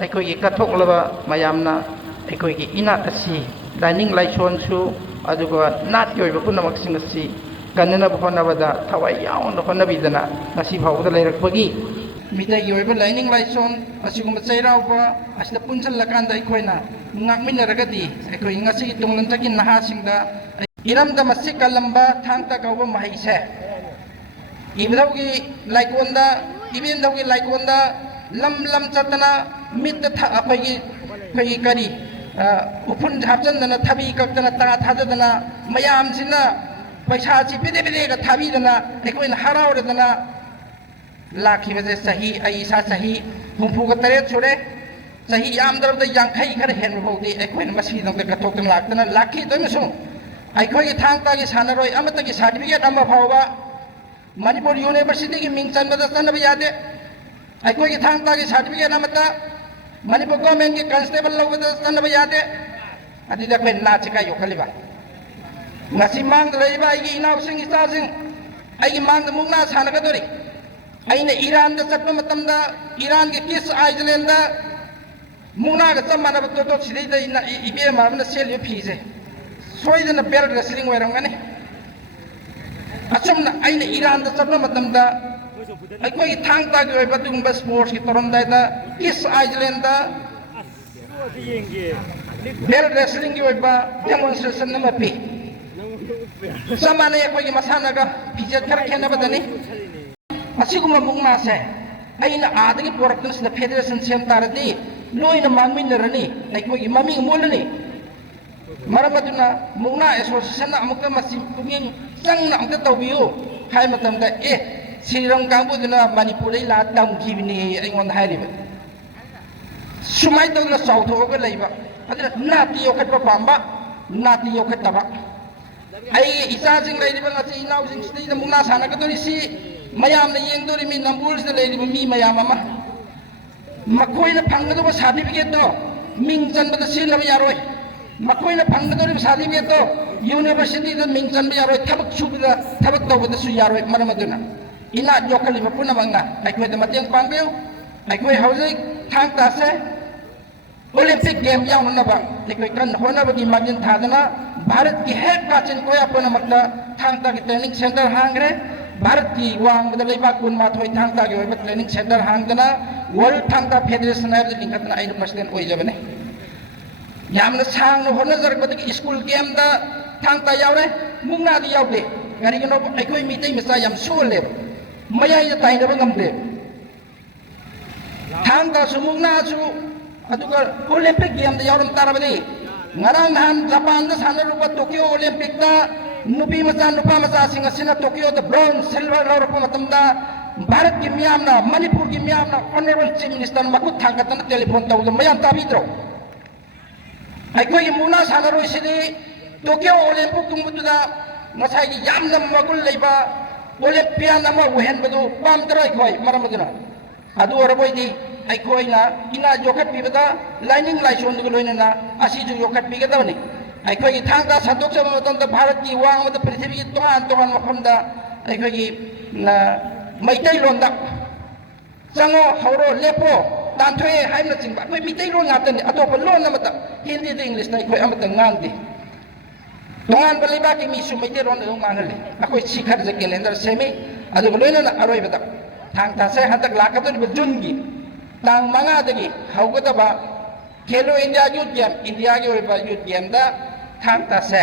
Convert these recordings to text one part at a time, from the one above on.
ꯑꯩꯈꯣꯏꯒꯤ ꯀꯠꯊꯣꯛꯂꯕ ꯃꯌꯥꯝꯅ ꯑꯩꯈꯣꯏꯒꯤ ꯏꯅꯥꯠ ꯑꯁꯤ ꯂꯥꯏꯅꯤꯡ ꯂꯥꯏꯁꯣꯟꯁꯨ ꯑꯗꯨꯒ ꯅꯥꯠꯀꯤ ꯑꯣꯏꯕ ꯄꯨꯝꯅꯃꯛꯁꯤꯡ ꯑꯁꯤ ꯀꯟꯅꯅꯕ ꯍꯣꯠꯅꯕꯗ ꯊꯋꯥꯏ ꯌꯥꯎꯅ ꯍꯣꯠꯅꯕꯤꯗꯅ ꯉꯁꯤ ꯐꯥꯎꯕꯗ ꯂꯩꯔꯛꯄꯒꯤ ꯃꯤꯇꯩꯒꯤ ꯑꯣꯏꯕ ꯂꯥꯏꯅꯤꯡ ꯂꯥꯏꯁꯣꯟ ꯑꯁꯤꯒꯨꯝꯕ ꯆꯩꯔꯥꯎꯕ ꯑꯁꯤꯗ ꯄꯨꯟꯁꯤꯜꯂꯀꯥꯟꯗ ꯑꯩꯈꯣꯏꯅ ꯉꯥꯛꯃꯤꯟꯅꯔꯒꯗꯤ ꯑꯩꯈꯣꯏ ꯉꯁꯤꯒꯤ ꯇꯨꯡꯂꯝꯆꯠꯀꯤ ꯅꯍꯥꯁꯤꯡꯗ ꯏꯔꯝꯗꯝ ꯑꯁꯤ ꯀꯜꯂꯝꯕ ꯊꯥꯡ ꯇꯥ ꯀꯧꯕ ꯃꯍꯩꯁꯦ ꯏꯕꯨꯙꯧꯒꯤ ꯂꯥꯏꯀꯣꯟꯗ ꯏꯕꯦꯟꯙꯧꯒꯤ ꯂꯥꯏꯀꯣꯟꯗ ꯂꯝ ꯂꯝ ꯆꯠꯇꯅ ꯃꯤꯠꯇ ꯑꯩꯈꯣꯏꯒꯤ ꯀꯔꯤ ꯎꯐꯨꯟ ꯍꯥꯞꯆꯤꯟꯗꯅ ꯊꯕꯤ ꯀꯛꯇꯅ ꯇꯔꯥ ꯊꯥꯗꯗꯅ ꯃꯌꯥꯝꯁꯤꯅ ꯄꯩꯁꯥꯁꯤ ꯄꯤꯗꯦ ꯄꯤꯗꯦꯒ ꯊꯥꯕꯤꯗꯅ ꯑꯩꯈꯣꯏꯅ ꯍꯔꯥꯎꯔꯗꯅ ꯂꯥꯛꯈꯤꯕꯁꯦ ꯆꯍꯤ ꯑꯩ ꯏꯁꯥ ꯆꯍꯤ 67 ꯁꯨꯔꯦ ꯆꯍꯤ ꯌꯥꯝꯗ꯭ꯔꯕꯗ 50 ꯈꯔ ꯍꯦꯟꯕ ꯐꯥꯎꯗꯤ ꯑꯩꯈꯣꯏꯅ ꯃꯁꯤꯒꯤꯗꯃꯛꯇ ꯀꯠꯊꯣꯛꯇꯅ ꯂꯥꯛꯇꯅ ꯂꯥꯛꯈꯤ ꯑꯗꯨꯃꯁꯨꯡ ꯑꯩꯈꯣꯏꯒꯤ ꯊꯥꯡ ꯇꯥꯒꯤ ꯁꯥꯟꯅꯔꯣꯏ ꯑꯃꯠꯇꯒꯤ ꯁꯥꯔꯇꯤꯐꯤꯀꯦꯠ ꯑꯃ ꯐꯥꯎꯕ ꯃꯅꯤꯄꯨꯔ ꯌꯨꯅꯤꯚꯔꯁꯤꯇꯤꯒꯤ ꯃꯤꯡ ꯆꯟꯕꯗ ꯆꯠꯅꯕ ꯌꯥꯗꯦ ꯑꯩꯈꯣꯏꯒꯤ ꯊꯥꯡ ꯇꯥꯒꯤ ꯁꯥꯔꯇꯤꯐꯤꯀꯦꯠ ꯑꯃꯠꯇ ꯃꯅꯤꯄꯨꯔ ꯒꯣꯔꯃꯦꯟꯒꯤ ꯀꯟꯁꯇꯦꯕꯜ ꯂꯧꯕꯗ ꯆꯠꯅꯕ ꯌꯥꯗꯦ ꯑꯗꯨꯗꯤ ꯑꯩꯈꯣꯏ ꯅꯥꯠꯁꯤ ꯀꯥꯏ ꯌꯣꯛꯈꯠꯂꯤꯕ ꯉꯁꯤ ꯃꯥꯡꯗ ꯂꯩꯔꯤꯕ ꯑꯩꯒꯤ ꯏꯅꯥꯎꯁꯤꯡ ꯏꯆꯥꯁꯤꯡ ꯑꯩꯒꯤ ꯃꯥꯡꯗ ꯃꯨꯛꯅꯥ ꯁꯥꯟꯅꯒꯗꯣꯔꯤ ꯑꯩꯅ ꯏꯔꯥꯟꯗ ꯆꯠꯄ ꯃꯇꯝꯗ ꯏꯔꯥꯟꯒꯤ ꯀꯤꯁ ꯑꯥꯏꯂꯦꯟꯗ ꯃꯨꯛꯅꯥꯒ ꯆꯞ ꯃꯥꯟꯅꯕ ꯇꯣꯇꯣꯠ ꯁꯤꯗꯩꯗ ꯏꯕꯦꯝꯃ ꯑꯃꯅ ꯁꯦꯠꯂꯤꯕ ꯐꯤꯁꯦ ꯁꯣꯏꯗꯅ ꯕꯦꯜ ꯔꯦꯁꯂꯤꯡ ꯑꯣꯏꯔꯝꯒꯅꯤ ꯑꯁꯨꯝꯅ ꯑꯩꯅ ꯏꯔꯥꯟꯗ ꯆꯠꯄ ꯃꯇꯝꯗ ꯑꯩꯈꯣꯏꯒꯤ ꯊꯥꯡ ꯇꯥꯒꯤ ꯑꯣꯏꯕ ꯑꯗꯨꯒꯨꯝꯕ ꯁ꯭ꯄꯣꯔꯠꯁꯀꯤ ꯇꯧꯔꯝꯗꯥꯏꯗ ꯀꯤꯁ ꯑꯥꯏꯂꯦꯟꯗ ꯕꯦꯜ ꯔꯦꯁꯂꯤꯡꯒꯤ ꯑꯣꯏꯕ ꯗꯦꯃꯣꯟꯁꯇ꯭ꯔꯦꯁꯟ ꯑꯃ ꯄꯤ ꯆꯞ ꯃꯥꯟꯅꯩ ꯑꯩꯈꯣꯏꯒꯤ ꯃꯁꯥꯟꯅꯒ ꯐꯤꯖꯦꯠ ꯈꯔ ꯈꯦꯠꯅꯕꯗꯅꯤ ꯑꯁꯤꯒꯨꯝꯕ ꯃꯨꯛꯅꯥꯁꯦ ꯑꯩꯅ ꯑꯥꯗꯒꯤ ꯄꯨꯔꯛꯇꯨꯅ ꯁꯤꯗ ꯐꯦꯗꯔꯦꯁꯟ ꯁꯦꯝ ꯇꯥꯔꯗꯤ ꯂꯣꯏꯅ ꯃꯥꯡꯃꯤꯟꯅꯔꯅꯤ ꯑꯩꯈꯣꯏꯒꯤ ꯃꯃꯤꯡ ꯃꯨꯠꯂꯅꯤ ꯃꯔꯝ ꯑꯗꯨꯅ ꯃꯨꯛꯅꯥ ꯑꯦꯁꯣꯁꯤꯌꯦꯁꯟꯅ ꯑꯃꯨꯛꯇ ꯃꯁꯤ ꯄꯨꯛꯅꯤꯡ ꯆꯪꯅ ꯑꯃꯨꯛꯇ ꯇꯧꯕꯤꯌꯨ ꯍꯥꯏꯕ ꯃꯇꯝꯗ ꯁꯤꯔꯝ ꯀꯥꯡꯕꯨꯗꯨꯅ ꯃꯅꯤꯄꯨꯔꯗꯩ ꯂꯥꯛ ꯇꯝꯈꯤꯕꯅꯤ ꯑꯩꯉꯣꯟꯗ ꯍꯥꯏꯔꯤꯕ ꯁꯨꯃꯥꯏꯅ ꯇꯧꯗꯅ ꯆꯥꯎꯊꯣꯛꯑꯒ ꯂꯩꯕ ꯑꯗꯨꯅ ꯅꯥꯠꯇꯤ ꯌꯣꯛꯈꯠꯄ ꯄꯥꯝꯕ ꯅꯥꯠꯇꯤ ꯌꯣꯛꯈꯠꯇꯕ ꯑꯩꯒꯤ ꯏꯆꯥꯁꯤꯡ ꯂꯩꯔꯤꯕ ꯉꯁꯤ ꯏꯅꯥꯎꯁꯤꯡ ꯁꯤꯗꯩꯗ ꯃꯨꯛꯅꯥ ꯁꯥꯟꯅꯒꯗꯣꯔꯤꯁꯤ ꯃꯌꯥꯝꯅ ꯌꯦꯡꯗꯣꯔꯤꯕ ꯅꯝꯕꯣꯜꯁꯤꯗ ꯂꯩꯔꯤꯕ ꯃꯤ ꯃꯌꯥꯝ ꯑꯃ ꯃꯈꯣꯏꯅ ꯐꯪꯒꯗꯕ ꯁꯥꯔꯇꯤꯐꯤꯀꯦꯠꯇꯣ ꯃꯤꯡ ꯆꯟꯕꯗ ꯁꯤꯖꯤꯟꯅꯕ ꯌꯥꯔꯣꯏ ꯃꯈꯣꯏꯅ ꯐꯪꯒꯗꯧꯔꯤꯕ ꯁꯥꯔꯇꯤꯐꯤꯀꯦꯠꯇꯣ ꯌꯨꯅꯤꯚꯔꯁꯤꯇꯤꯗ ꯃꯤꯡ ꯆꯟꯕ ꯌꯥꯔꯣꯏ ꯊꯕꯛ ꯁꯨꯕꯗ ꯊꯕꯛ ꯇꯧꯕꯗꯁꯨ ꯌꯥꯔꯣꯏ ꯃꯔꯝ ꯑꯗꯨꯅ ꯏꯅꯥꯠ ꯌꯣꯛꯈꯠꯂꯤꯕ ꯄꯨꯝꯅꯃꯛꯅ ꯑꯩꯈꯣꯏꯗ ꯃꯇꯦꯡ ꯄꯥꯡꯕꯤꯌꯨ ꯑꯩꯈꯣꯏ ꯍꯧꯖꯤꯛ ꯊꯥꯡ ꯇꯥꯁꯦ Olympic game yaunaba aikoi kan honabagi magin thadana Bharat ki hek prachin koya punamakta thangta ki training center hangre Bharat ki wang bada leiba kun ma thoi thangta ki oiba training center hangdana World Thangta Federation hai lingkatna ai president oi jabane yamna sang no hona jarakbadagi school game da thangta yaure mungna di yaude gari gino aikoi mitai masa yam sole mayai da tainaba ngamde thangta su mungna su aduga Olympic game da yauram tarabadi ngarang nahan Japan da sanaruba Tokyo Olympic da nupi macha singa sina Tokyo da bronze silver laurapa matamda Bharat ki miyamna Manipur ki miyamna honorable chief minister makut thangkatana telephone tawda mayam tabidro aikoi muna sanaroi sidi Tokyo Olympic kumbuda ngasai yamna magul leiba Olympian ama uhenbadu pamdra aikoi maramaduna adu oraboidi aikoina ina yokat bibada lining laison du loinana asi ju yokat bigadawni aikoi gi thangda santok chama matamda Bharat ki wang mata prithvi ki tohan mafamda aikoi gi na maitai londa chango hauro lepo tanthoi haimna chingba koi mitai lon ngatani atopa lon amata Hindi da English na koi amata ngangdi dongan baliba ki mi su maitai lon da ngangale akoi sikhar je calendar semi adu loinana aroi bata thangta se hatak lakatori jungi tang manga dagi haugadaba Khelo India Youth Game India gi oiba youth game da thangta se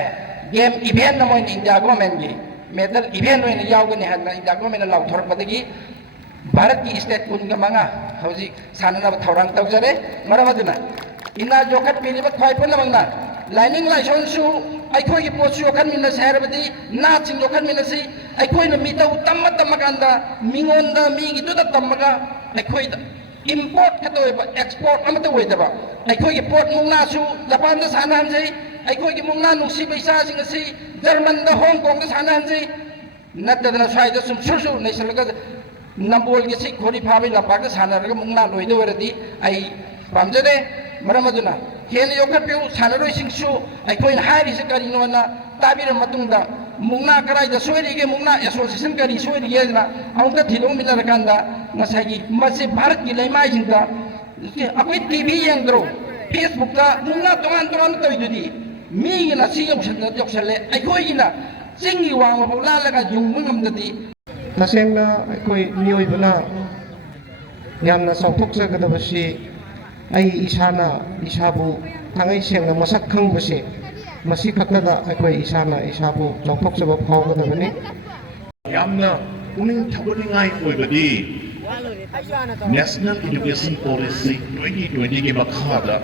game event na moin India government gi medal event oina yaugani hadna India government na lauthorpadagi Bharat ki state kunga manga hauji sanana thorang tawjare maramaduna ina jokat piliba khwai puna mangna lining laison su aikoi gi pochu yokan minna sairabadi na ching yokan minna si aikoi na mitau tamma tamakanda mingonda mi gi tuda tamaga aikoi da import katoiba export amata oidaba aikoi gi port mungna su Japan da sana hanjai aikoi gi mungna nusi baisa sing asi German da Hong Kong da sana hanjai natadana saida sum sursu naisalaga Nambol gi si Khoriphaba Lampak da sana raga mungna loida waradi ai pamjade maramaduna hen yokat piu sana roi sing su aikoi na hari se kari no na tabira matungda mungna karai da soiri ge mungna association kari soiri ge na aungka thilong milar kanda ngasai gi masi Bharat ki leimai jingda akwai TV yang dro Facebook ta nungna tongan tongan to idudi mi gina si yoksale aikoi gina singi wang ba la ga yung ngam dadi tasengna aikoi mioi bana yamna sawthokjagadabasi ai isana isabu thangai sengna masak khangbasi masi khaktada aikoi isana isabu sawthokjaba phawgadabani yamna puning thabaningai oibadi National Education Policy 2020 ki makhada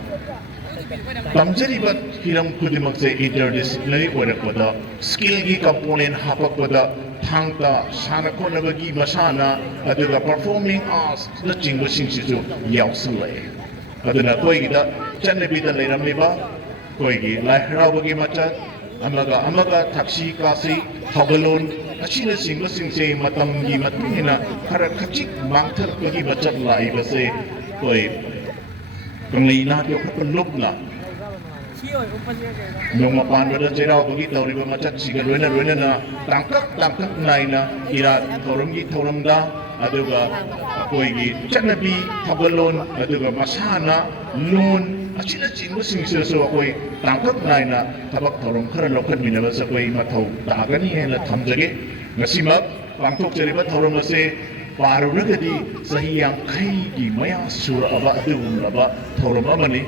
tamjariba hiram khudimakse interdisciplinary oirakpada skill gi component hapakpada thangta sana khonabagi masana aduga performing arts na chingba singsisu yausalai aduna koigida chanabida leiramliba koigi laihraubagi machat amaga taxi kasi hagalon asina singla singse matamgi matmina khara khachik mangthar pagi bachat lai base koi kanglina yo khapalupna nongma Panba Cheiraobagi tauriba machat siga loina na tangkak naina ira thouramda aduga koigi chanabi hagalon aduga masana lon asina chingba singse so koi tangkak naina tabak thouram khara lokhan minaba sa koi mathau tagani hena thamjage ngasimak pangthokjariba thouram ase paruragadi sahi yankai gi maya sura aba adugumlaba thouram amani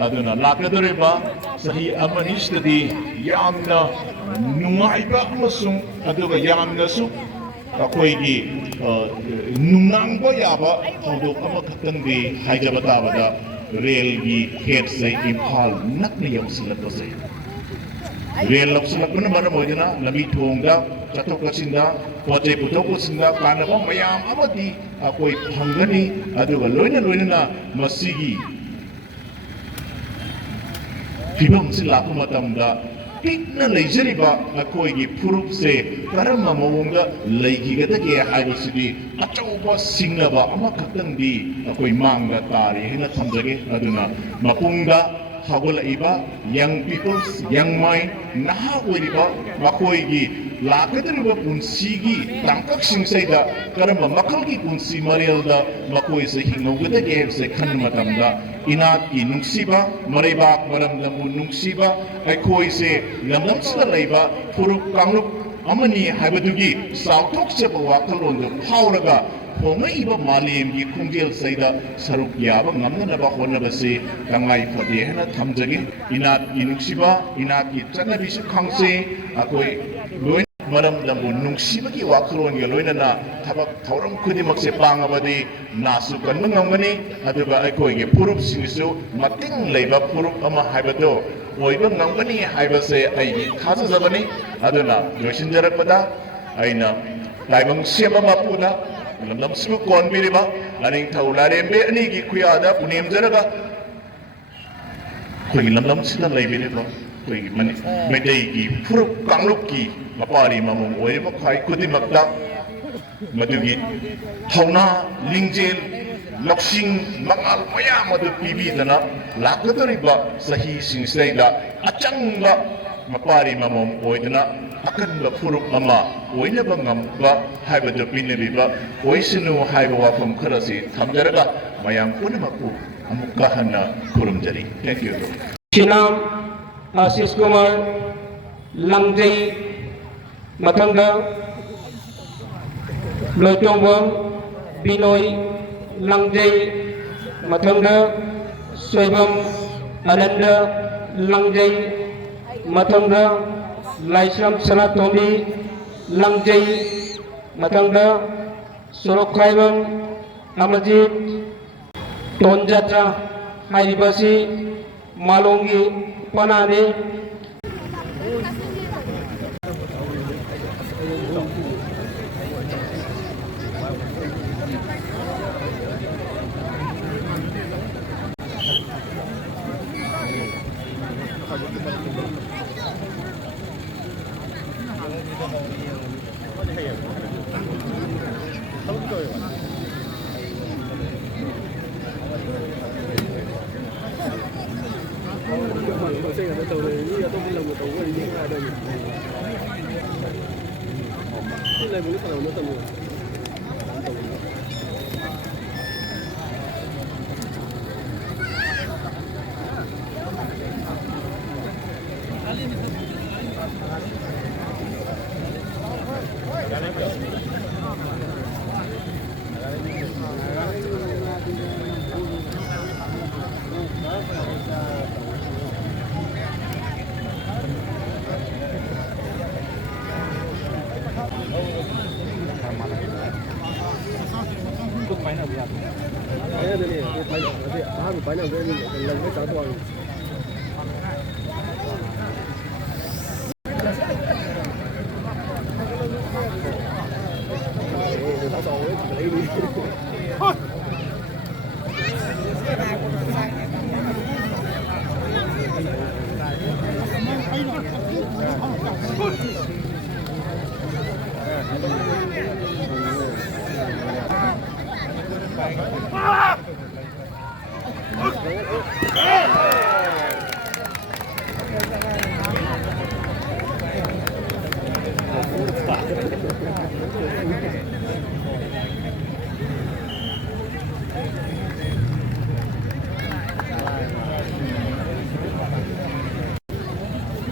aduna lakadoriba sahi amanistadi yamna nungaiba amasung aduga yamnasu akoigi nungangba yaba thawdok amakhatangdi haijaba tabada rail gi head sai imphal nakna yamsilakase rail lapsilakna maram oidina lami thongda chathok kasinda pochai puthok kasinda kanaba mayam amadi akoi phangani aduga loina masigi fibam si lakpa matamda pikna leijariba akoigi phurup se karama mawongda leigigadage haibasidi achauba singnaba amakhatangdi akoi mangda tari hena thamjage aduna mapungda hagolaiba young peoples young mind naha oiriba makoigi lakadriba punsigi tangkak singsaida karama makalgi punsi marialda makoi se hingaugadage se khan matamda inat ki nungsiba mareibak maramdamu nungsiba aikoi se lamlamsida leiba phuruk kangluk amani haibadugi sauthokchaba wakalondu phawraga honaiba malemgi khungjel saida saruk yaba ngamnaba honabase tangai phode hena thamjage inat ki nungsiba inat ki chanabi su khangse akoi loin maramdamu nungsibagi wakalongi loinana thabak thauram khudimakse pangabadi nasu kanma ngamgani aduga aikoigi purup singsu mating leiba purup ama haibado oiba ngamgani haibase aigi thajajabani aduna loisinjarakpada aina taibang sema mapuda lamlamsu konbiriba aning thaularembe anigi khuyada punemjaraga khoi lamlamsida leibiriba khoi mani medei gi purup kangluk ki mapari mamung oiba khai khudimakta madugi hauna lingjel loksing mangal mayam adu pibidana lakadoriba sahi singsaida achangba mapari mamom oidana akanba phuruk ama oinaba ngamba haibadu pinabiba oisinu haiba wafam kharasi thamjaraga mayam punamaku amukka hana kurumjari. Thank you. Shinam Asis Kumar Langjai Matangda Loitongbom Binoy Langjai Matangda Soibam Ananda Langjai Matangda Laisram Sanatomi Langjai Matangda Sorokhaibam Amajit Tonjatra Hairibasi Malongi Panane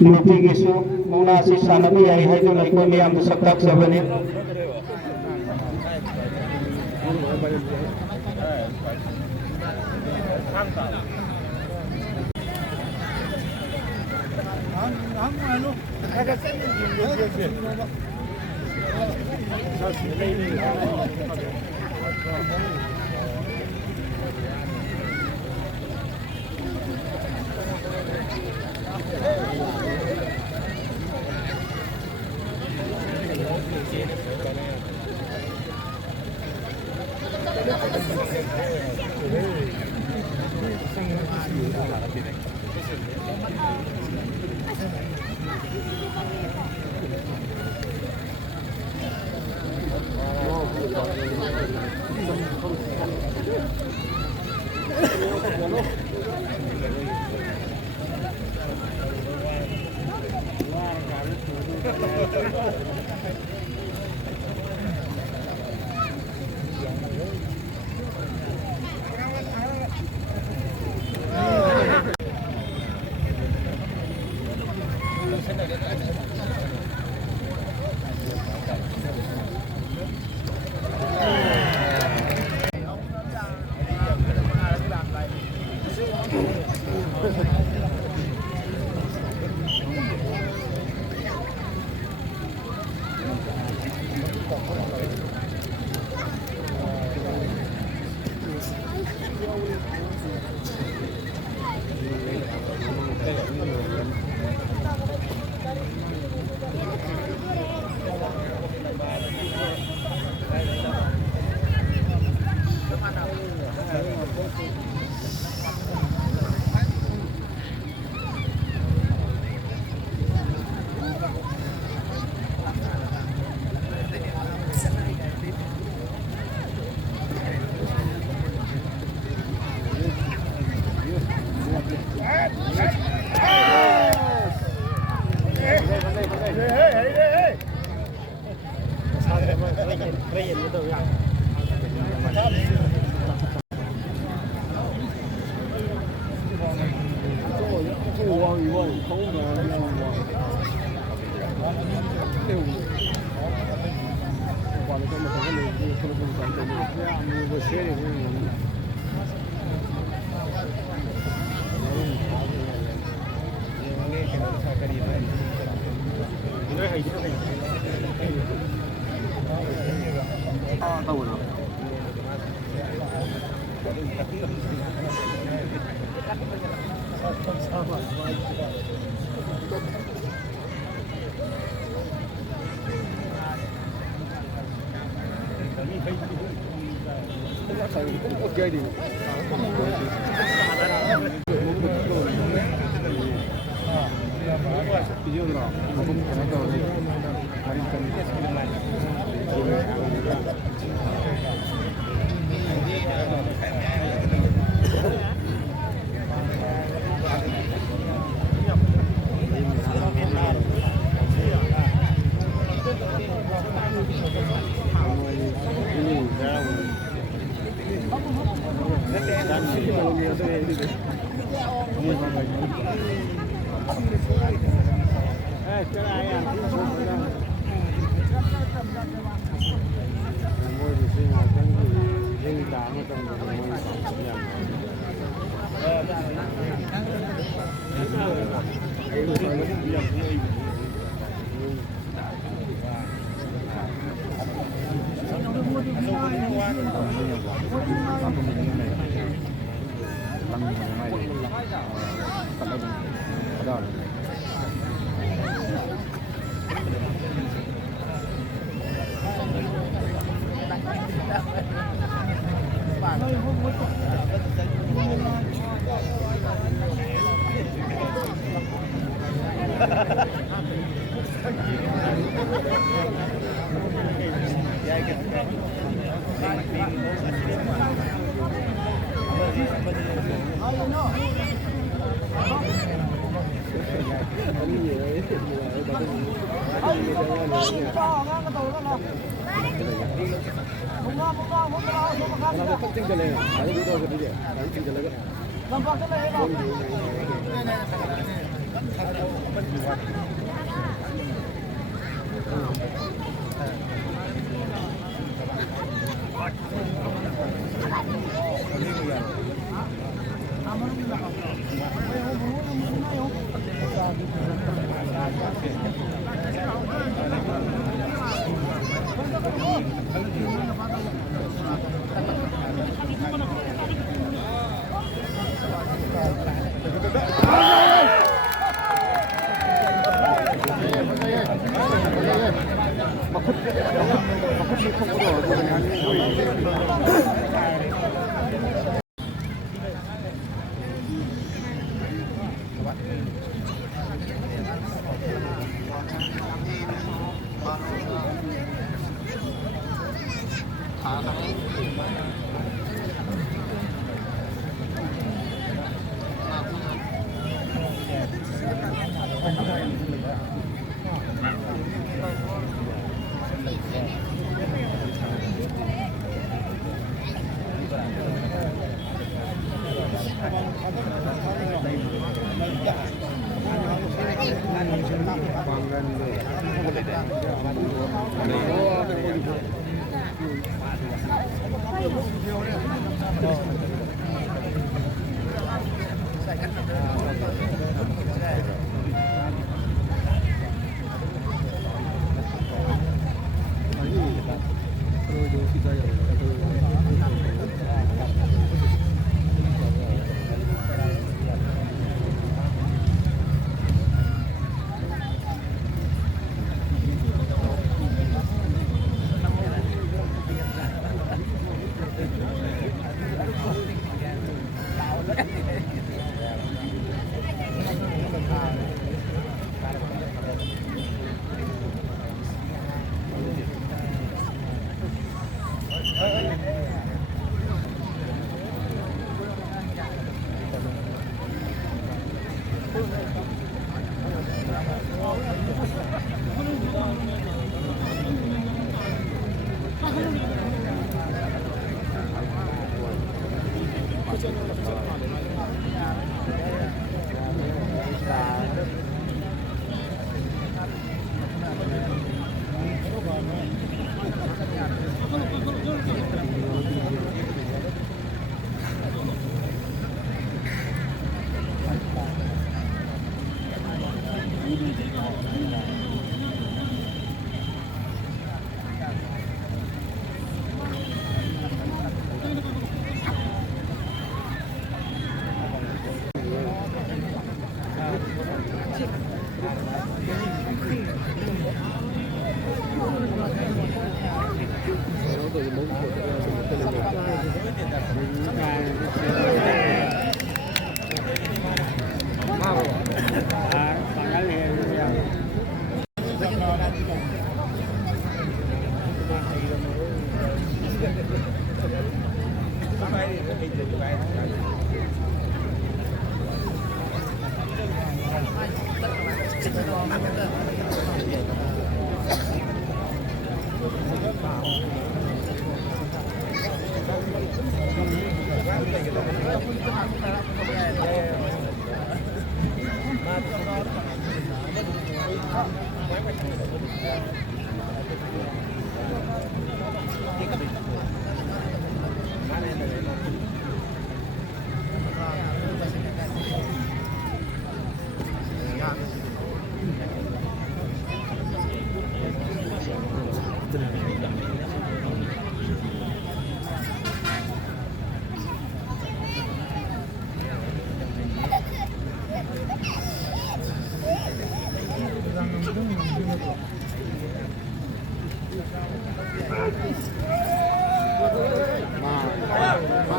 ꯅꯨꯄꯤꯒꯤꯁꯨ ꯃꯨꯛꯅꯥꯁꯤ ꯁꯥꯟꯅꯕ ꯌꯥꯏ ꯍꯥꯏꯗꯨꯅ ꯑꯩꯈꯣꯏ ꯃꯌꯥꯝꯗ ꯁꯛ ꯇꯥꯛꯆꯕꯅꯤ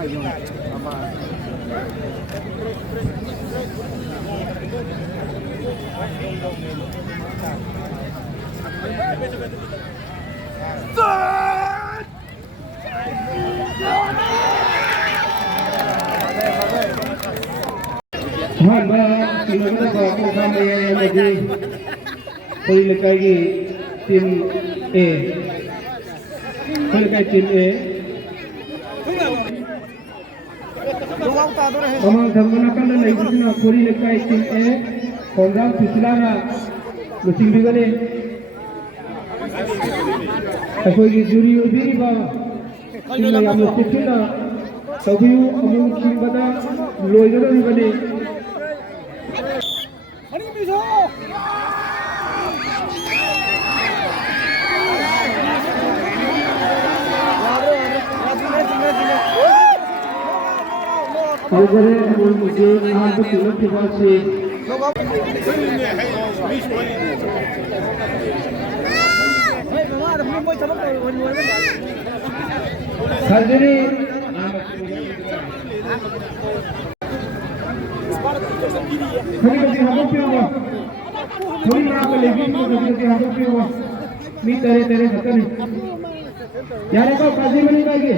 Panba Cheiraobagi Khoriphaba tim A Khoriphaba tim A Amang Dhamanakan dan Naikina Khoriphaba tim A Kondang Pisilana Musim Bigane Aku ini juri ubiri ba Sila yang mesti Sabiu amung kimbada loyera bigane Agar मुझे यहाँ पर तीनों के बाद से surgery थोड़ी हाथों पे हुआ थोड़ी यहाँ पे लेगी तो थोड़ी हाथों पे हुआ मी तेरे तेरे खतर यार एक काजी में नहीं जाएगी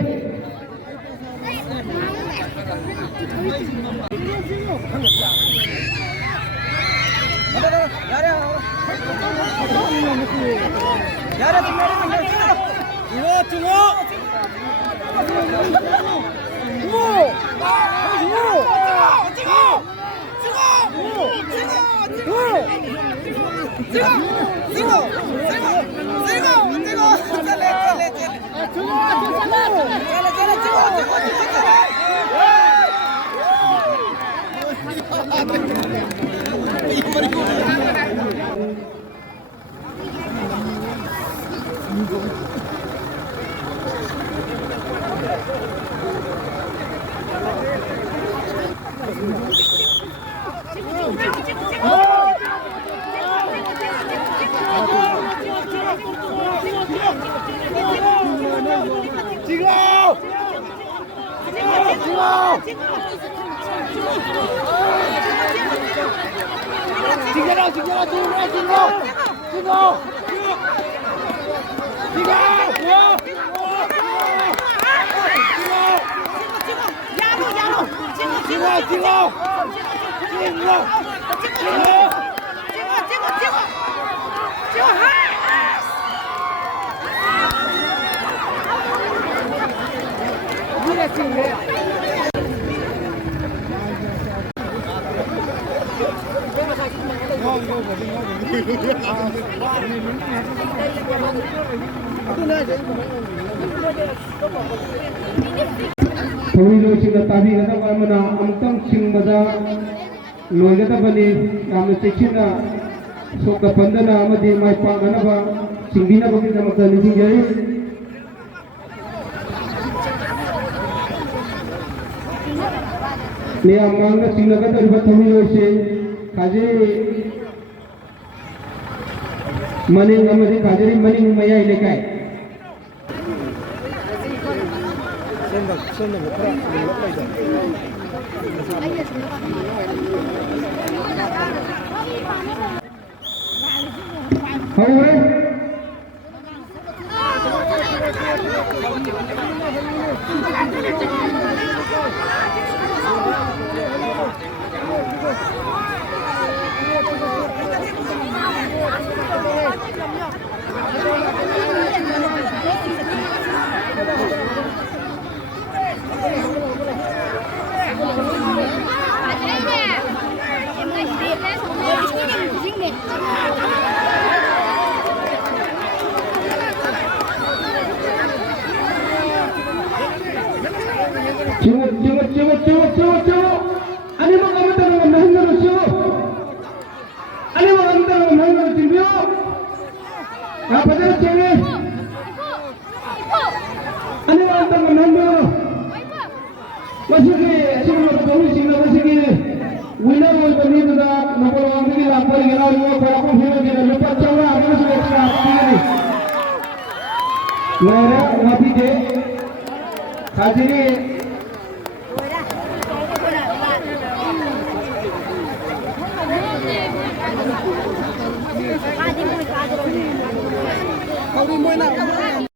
थोड़ी जो ताबी गदा अमतंग सिंगमदा लोयगदबनी यामना चेक्षिना सोका पंदना अमदि माय पागनबा सिंगिनबगी नमका निजिंगई ने अमांगा सिंगगदरिबा थोड़ी जोसे काजे मनिंग अमदि काजेरी मनिंग मया इलेकाय Kadi mo, kadi mo.